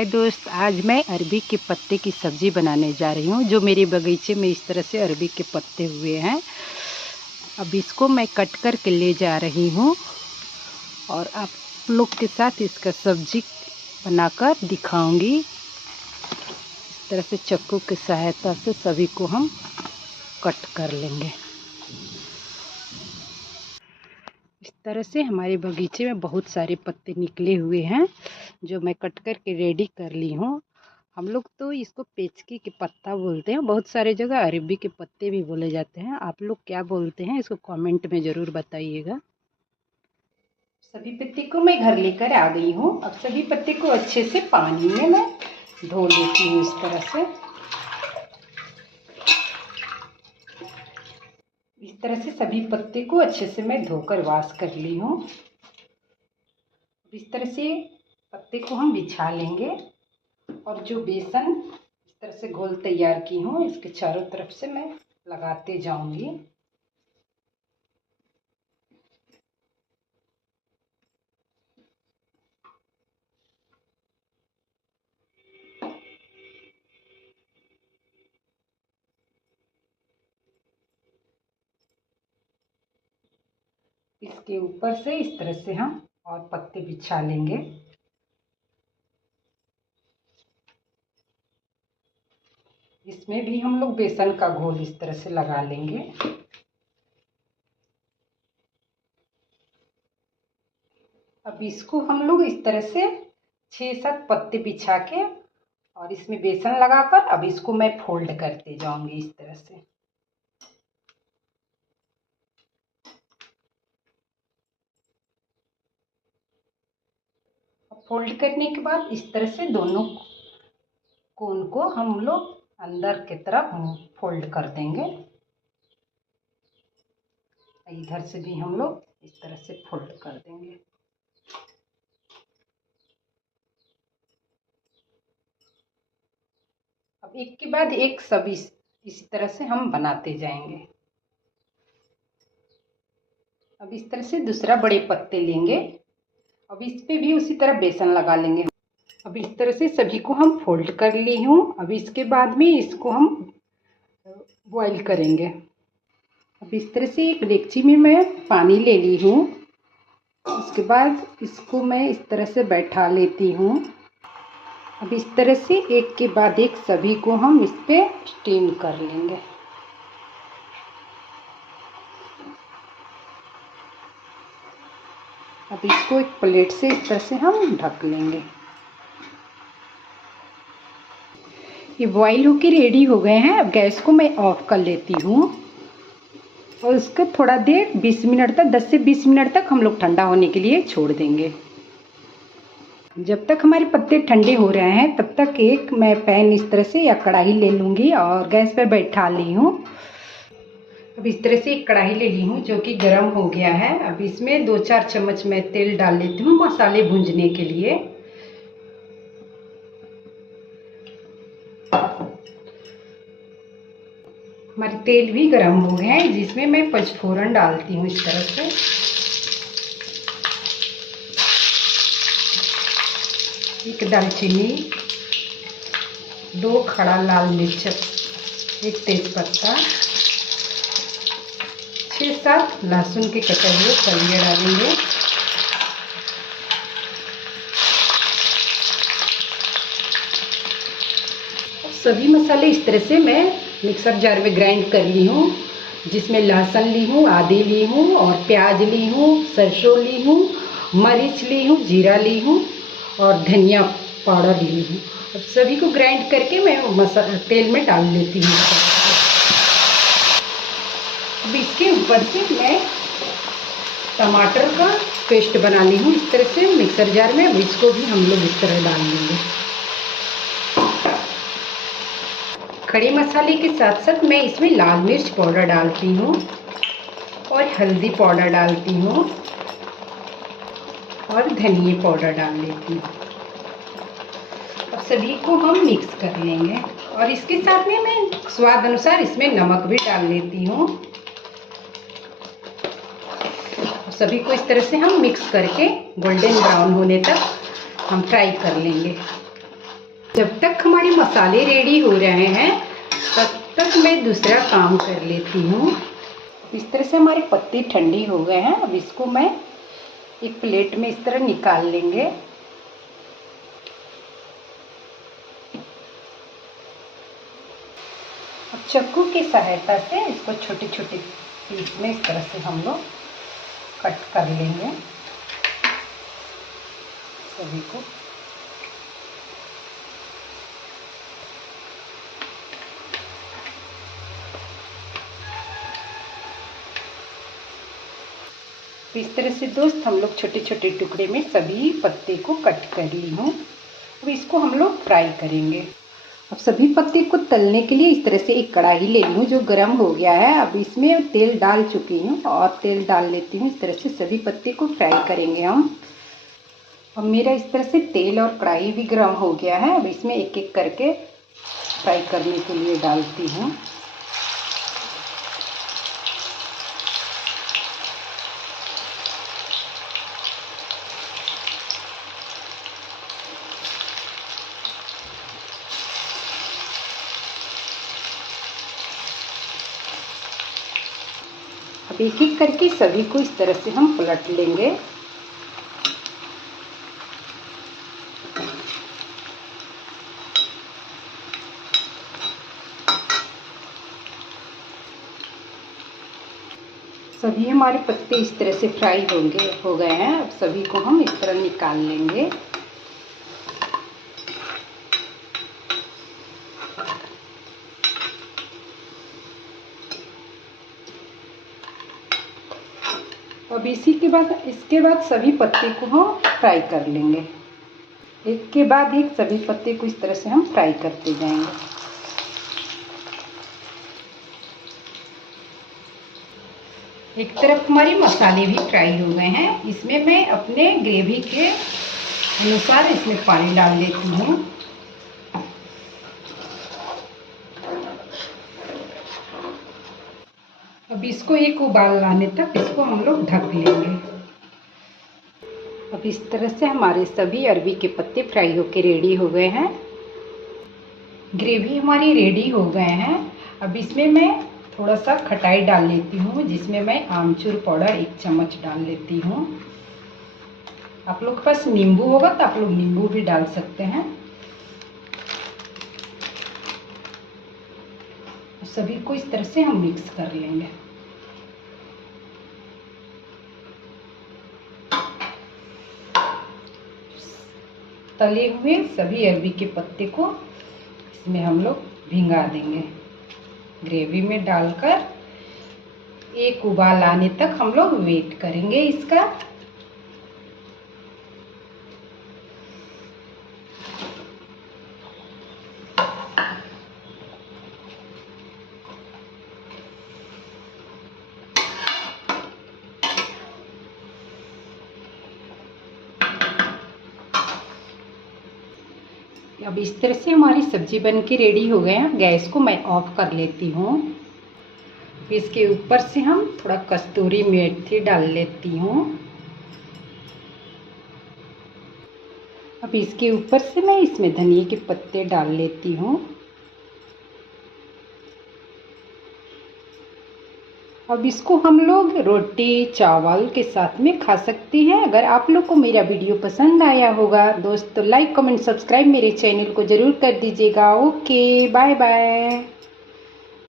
दोस्त, आज मैं अरबी के पत्ते की सब्ज़ी बनाने जा रही हूँ। जो मेरे बगीचे में इस तरह से अरबी के पत्ते हुए हैं, अब इसको मैं कट कर के ले जा रही हूँ और आप लोग के साथ इसका सब्ज़ी बनाकर दिखाऊंगी। इस तरह से चाकू की सहायता से सभी को हम कट कर लेंगे। इस तरह से हमारे बगीचे में बहुत सारे पत्ते निकले हुए हैं जो मैं कट कर के रेडी कर ली हूँ। हम लोग तो इसको पेचकी के पत्ता बोलते हैं, बहुत सारे जगह अरबी के पत्ते भी बोले जाते हैं। आप लोग क्या बोलते हैं इसको कमेंट में ज़रूर बताइएगा। सभी पत्ते को मैं घर लेकर आ गई हूँ। अब सभी पत्ते को अच्छे से पानी में मैं धो लेती हूँ। इस तरह से सभी पत्ते को अच्छे से मैं धोकर वॉश कर ली हूँ। इस तरह से पत्ते को हम बिछा लेंगे और जो बेसन इस तरह से घोल तैयार की हूँ इसके चारों तरफ से मैं लगाते जाऊंगी। इसके ऊपर से इस तरह से हम और पत्ते बिछा लेंगे। इसमें भी हम लोग बेसन का घोल इस तरह से लगा लेंगे। अब इसको हम लोग इस तरह से 6-7 पत्ते बिछा के और इसमें बेसन लगाकर अब इसको मैं फोल्ड करते जाऊंगी इस तरह से। अब फोल्ड करने के बाद इस तरह से दोनों कोन को हम लोग अंदर की तरफ फोल्ड कर देंगे। इधर से भी हम लोग इस तरह से फोल्ड कर देंगे। अब एक के बाद एक सभी इसी तरह से हम बनाते जाएंगे। अब इस तरह से दूसरा बड़े पत्ते लेंगे। अब इस पे भी उसी तरह बेसन लगा लेंगे। अब इस तरह से सभी को हम फोल्ड कर ली हूँ। अब इसके बाद में इसको हम बॉईल करेंगे। अब इस तरह से एक डेगची में मैं पानी ले ली हूँ। उसके बाद इसको मैं इस तरह से बैठा लेती हूँ। अब इस तरह से एक के बाद एक सभी को हम इस पे स्टीम कर लेंगे। अब इसको एक प्लेट से इस तरह से हम ढक लेंगे। ये बॉईल होके रेडी हो गए हैं। अब गैस को मैं ऑफ कर लेती हूँ और उसको थोड़ा देर 20 मिनट तक 10 से 20 मिनट तक हम लोग ठंडा होने के लिए छोड़ देंगे। जब तक हमारे पत्ते ठंडे हो रहे हैं तब तक एक मैं पैन इस तरह से या कढ़ाई ले लूँगी और गैस पर बैठा ली हूँ। अब इस तरह से एक कढ़ाई ले ली हूँ जो कि गर्म हो गया है। अब इसमें 2-4 चम्मच मैं तेल डाल लेती हूँ मसाले भूंजने के लिए। हमारे तेल भी गर्म हो गए हैं, जिसमें मैं पचफोरन डालती हूँ इस तरह से। एक दालचीनी, 2 खड़ा लाल मिर्च, एक तेजपत्ता, 6-7 लहसुन के कटे हुए कलियां डालेंगे। सभी मसाले इस तरह से मैं मिक्सर जार में ग्राइंड कर ली हूँ, जिसमें लहसुन ली हूँ, आदी ली हूँ और प्याज ली हूँ, सरसों ली हूँ, मरीच ली हूँ, जीरा ली हूँ और धनिया पाउडर ली हूँ। अब सभी को ग्राइंड करके मैं तेल में डाल लेती हूँ। अब इसके ऊपर से मैं टमाटर का पेस्ट बना ली हूँ इस तरह से मिक्सर जार में। अब इसको भी हम लोग इस तरह डाल देंगे। खड़े मसाले के साथ साथ मैं इसमें लाल मिर्च पाउडर डालती हूँ और हल्दी पाउडर डालती हूँ और धनिया पाउडर डाल लेती हूँ। अब सभी को हम मिक्स कर लेंगे और इसके साथ में मैं स्वाद अनुसार इसमें नमक भी डाल लेती हूँ। सभी को इस तरह से हम मिक्स करके गोल्डन ब्राउन होने तक हम फ्राई कर लेंगे। जब तक हमारे मसाले रेडी हो रहे हैं तब तक मैं दूसरा काम कर लेती हूँ। इस तरह से हमारे पत्ते ठंडी हो गए हैं। अब इसको मैं एक प्लेट में इस तरह निकाल लेंगे। अब चाकू की सहायता से इसको छोटे छोटे पीस में इस तरह से हम लोग कट कर लेंगे सभी को। इस तरह से दोस्त हम लोग छोटे छोटे टुकड़े में सभी पत्ते को कट कर ली हूँ। अब इसको हम लोग फ्राई करेंगे। अब सभी पत्ते को तलने के लिए इस तरह से एक कढ़ाई ले ली हूँ जो गर्म हो गया है। अब इसमें तेल डाल चुकी हूँ और तेल डाल लेती हूँ। इस तरह से सभी पत्ते को फ्राई करेंगे हम। अब मेरा इस तरह से तेल और कढ़ाई भी गर्म हो गया है। अब इसमें एक एक करके फ्राई करने के लिए डालती हूँ। अब एक एक करके सभी को इस तरह से हम पलट लेंगे। सभी हमारे पत्ते इस तरह से फ्राई हो गए हैं। अब सभी को हम इस तरह निकाल लेंगे। अब इसके बाद सभी पत्ते को हम फ्राई कर लेंगे। एक के बाद एक सभी पत्ते को इस तरह से हम फ्राई करते जाएंगे। एक तरफ हमारे मसाले भी फ्राई हो गए हैं। इसमें मैं अपने ग्रेवी के अनुसार इसमें पानी डाल देती हूँ। अब इसको एक उबाल लाने तक इसको हम लोग ढक लेंगे। अब इस तरह से हमारे सभी अरबी के पत्ते फ्राई होके रेडी हो गए हैं। ग्रेवी हमारी रेडी हो गए हैं। अब इसमें मैं थोड़ा सा खटाई डाल लेती हूँ, जिसमें मैं आमचूर पाउडर 1 चम्मच डाल लेती हूँ। आप लोग के पास नींबू होगा तो आप लोग नींबू भी डाल सकते हैं। सभी को इस तरह से हम मिक्स कर लेंगे। तले हुए सभी अरबी के पत्ते को इसमें हम लोग भिंगा देंगे। ग्रेवी में डालकर एक उबाल आने तक हम लोग वेट करेंगे इसका। अब इस तरह से हमारी सब्जी बन के रेडी हो गए हैं। गैस को मैं ऑफ कर लेती हूँ। इसके ऊपर से हम थोड़ा कस्तूरी मेथी डाल लेती हूँ। अब इसके ऊपर से मैं इसमें धनिया के पत्ते डाल लेती हूँ। अब इसको हम लोग रोटी चावल के साथ में खा सकते हैं। अगर आप लोग को मेरा वीडियो पसंद आया होगा दोस्तों, लाइक कमेंट सब्सक्राइब मेरे चैनल को ज़रूर कर दीजिएगा। Okay, bye bye.